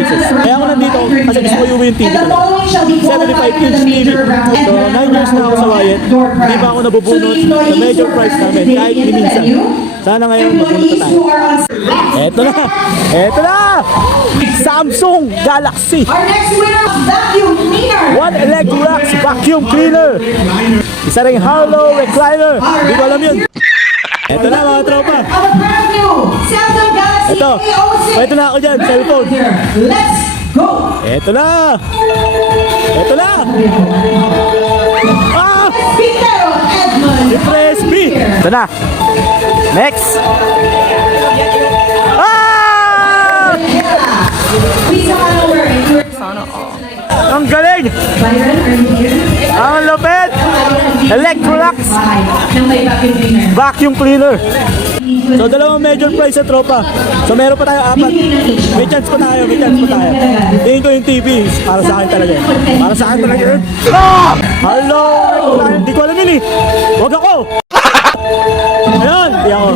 prices. Kaya ako nandito kasi gusto ko yung TV talaga. 75-inch TV. So 9 years na ako sa Wyatt. Hindi pa ako nabubunot sa major price namin kahit minsan. Sana ngayon mabunot na tayo. Eto na! Eto na! Samsung Galaxy Our next winner is vacuum cleaner. One Electrolux vacuum cleaner. Isa ring Harlow recliner. Hindi ko alam yun. Eto na mga tropa. Our brand new Samsung Galaxy Ito. A06. Ito na ako dyan, cellphone. Let's go. Eto na. Eto na. Ah! Peter Edmond. Press B. Ito na. Next. Ah! Please come on over. Ang galing. Byron, are you here? Ang lupit. Electrolux Nang may vacuum cleaner. vacuum cleaner. So dalawang major price sa tropa. So meron pa tayo apat. May chance pa tayo, may chance pa tayo. Tingin ko yung TV, para sa akin talaga. Para sa akin talaga yun. Ah! Hello! Hindi ko alam yun eh. Huwag ako! Ayun! Hindi ako.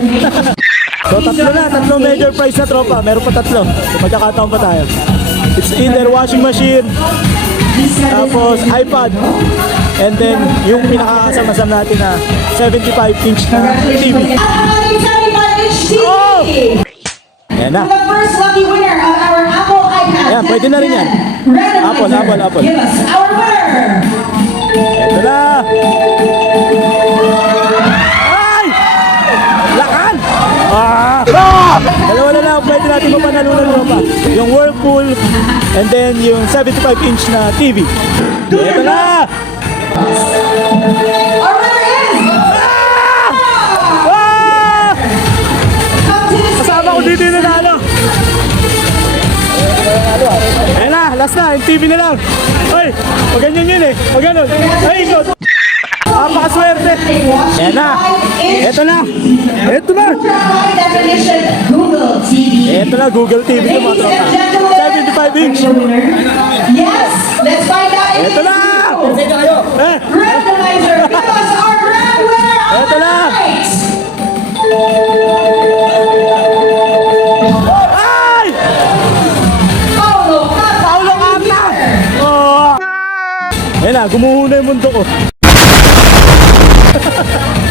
So tatlong major price na tropa. Meron pa tatlo. So magkakataon pa tayo. It's either washing machine, tapos iPad, and then yung pinakasama-sam natin na 75-inch na TV. Ang 75-inch TV. Oh! Ayan na. The first lucky winner of our Apple iPad. Ayan, pwede na rin yan. Randomizer. Apple. Give us our winner. Ito na! Ay! Lakan! Ah! Dalawa na lang, pwede natin mapanalunan pa. Yung Whirlpool, and then yung 75-inch na TV. Ito na! Our winner is... Ah! Come to the Kasama ko dito yung nanalo. Ayan na, last na, yung TV na lang. Ay, pag ganyan yun eh. Pag ganun. Ay, ikot. Napakaswerte. Ayan na. Ito na. Ito na. High definition Google TV. Ito na, Google TV ito mga Ladies tropa. and gentlemen, 75-inch. the winner. Yes, let's find out. if Ito it's na. you. Eh, Randomizer, give us our grand winner of Ito the na. night. ay! Paulo Cata. Paulo Cata. Oh. Ayan na, gumuhuna yung mundo ko.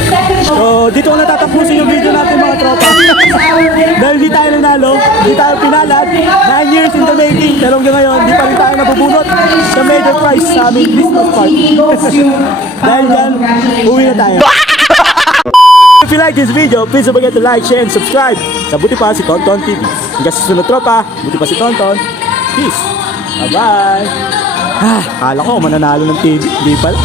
Second So, dito ko natatapusin yung video natin mga tropa. Dahil di tayo nanalo, di tayo pinalad, 9 years in the making, pero hanggang ngayon, di pa rin tayo nabubunot sa major prize sa aming Christmas party. Dahil yan, uwi na tayo. If you like this video, please don't forget to like, share, and subscribe sa Buti Pa si Tonton TV. Hanggang sa susunod tropa, Buti Pa si Tonton. Peace! Bye-bye! Kala ko mananalo ng TV, di pala.